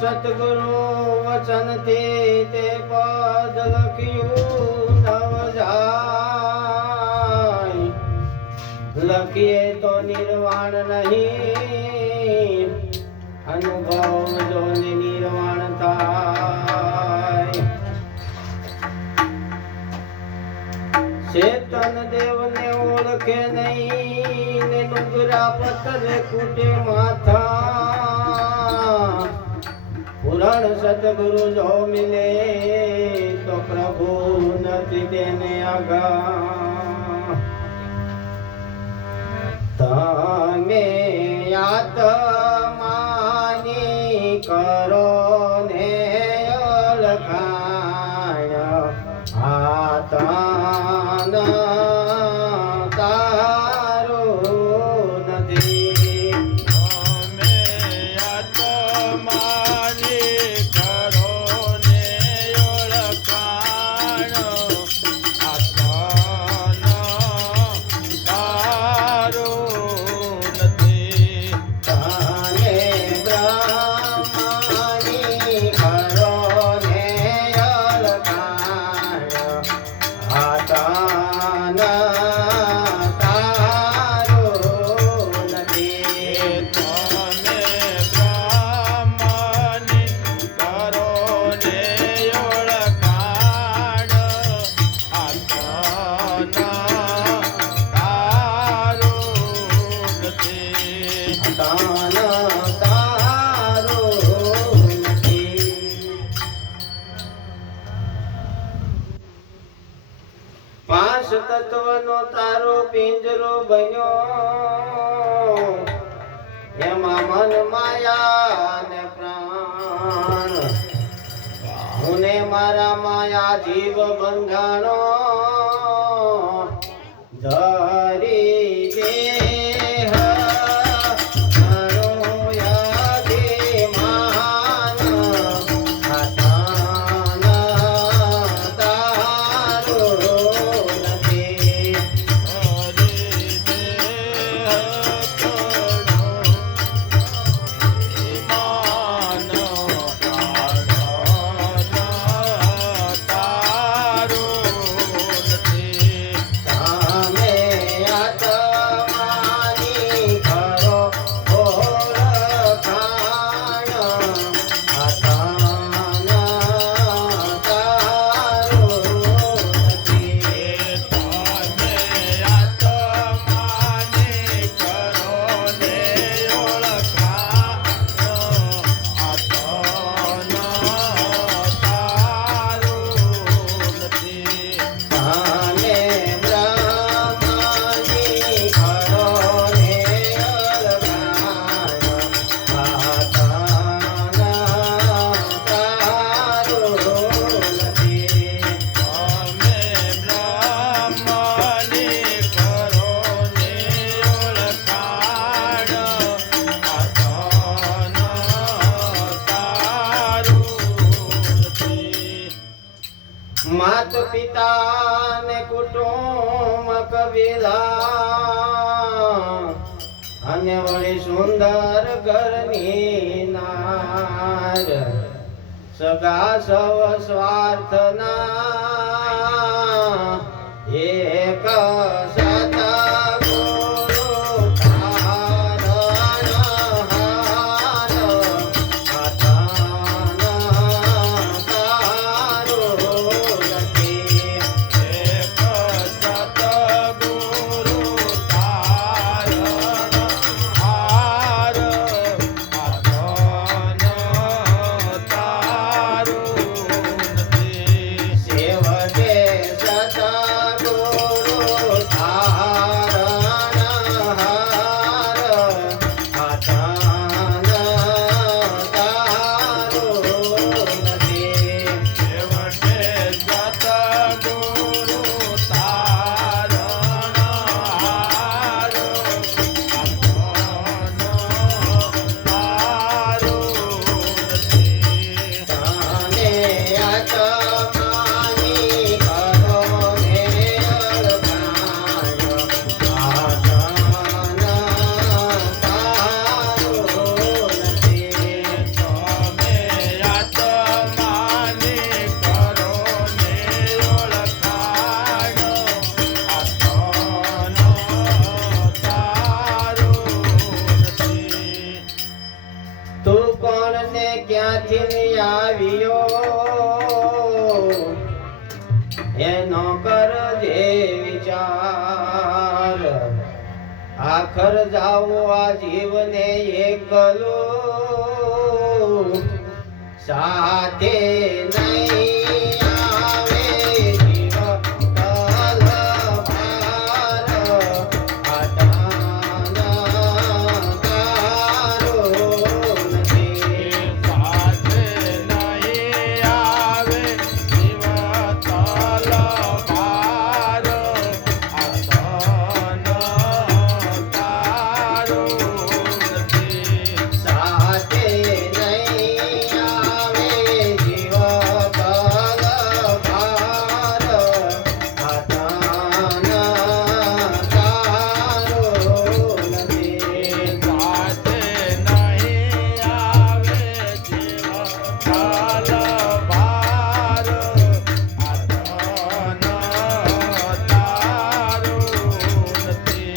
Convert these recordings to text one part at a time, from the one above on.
સતગુરુ વચનથી તે પદ લખ્યું નવ જાય. લખીએ તો નિર્વાણ નહીં, અનુભવ જો નિર્વાણ થાય. ચેતન દેવને ઓળખે નહીં ને નુગરા પથરે કૂટે માથા. પુરાણ સતગુરુ જો મિલે તો પ્રભુ નથી તેને આગા. તમે આત્માની કરો ને ઓળખાણ, આત્મા તારું નથી. અમે આત્માની કરો ને ઓળખાણ, આત્મા તારું નથી. તમે બ્રહ્માની કરો ને ઓળખાણ, આત્મા તારું નથી. તમે બ્રહ્માની કરો ને ઓળખાણ, આત્મા તારું નથી. તારું નથી. પાંચ તત્વનો તારો પિંજરો બન્યો, એમાં મન માયા ને પ્રાણ. હું ને મારા માયા જીવ બંધાણો, ધરી દેહ મનોયાધિમાન, આત્મા તારું નથી. તમે આત્માની કરો ઓળખાણ, આત્મા તારું નથી. તમે બ્રહ્માની કરો ને ઓળખાણ, આત્મા તારું નથી. માત પિતા ને કુટુંબ કબીલા, અને વળી સુંદર ઘરની નાર. સગા સવ સ્વાર્થના એક સતગુરુ તારણહાર, આત્મા તારું નથી. સેવકે સતગુરુ અને ક્યાંથી આવ્યો એનો કરજે વિચાર આખર જાવો આ જીવને એકલો સાથે નહીં આવે જીવ તલવાર આધાન તારો નથી સાથે નહીં આવે જીવ તલવાર આધાન તારો નથી સાથે નહીં આવે જીવ તલવાર આધાન તારો નથી સાથે નહીં આવે જીવ તલવાર આધાન તારો નથી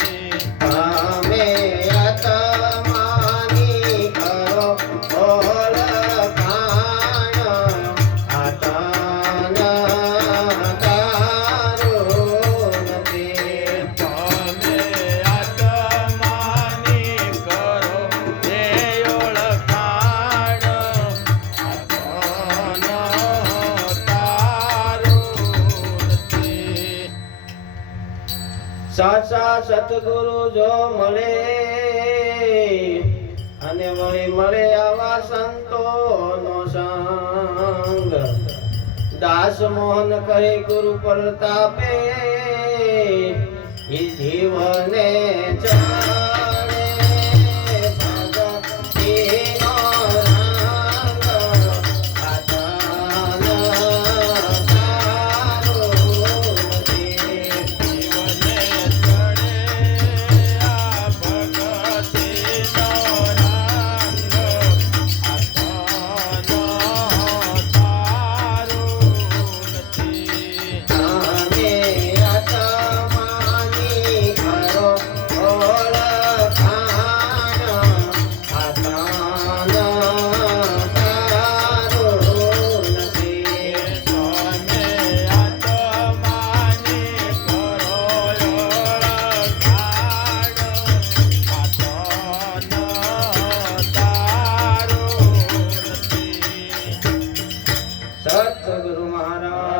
અમે આત્માની કરો ઓળખાણ આધાન તારો નથી તમે આત્માની કરો તે ઓળખાણ આધાન તારો નથી સાચા સતગુરુ જો મળે અને વળી મળે આવા સંતોનો સંગ દાસ મોહન કહે ગુરુ પ્રતાપે ઈ જીવને ચડે ભગતીનો રંગ આધાન તારો નથી જીવને ચડે આ ભગતીનો રંગ આધાન તારો નથી અમે આત્માની કરો ઓળખાણ આધાન તારો નથી તમે આત્માની કરો ઓળખાણ આધાન તારો નથી સતગુરુ મહારાજ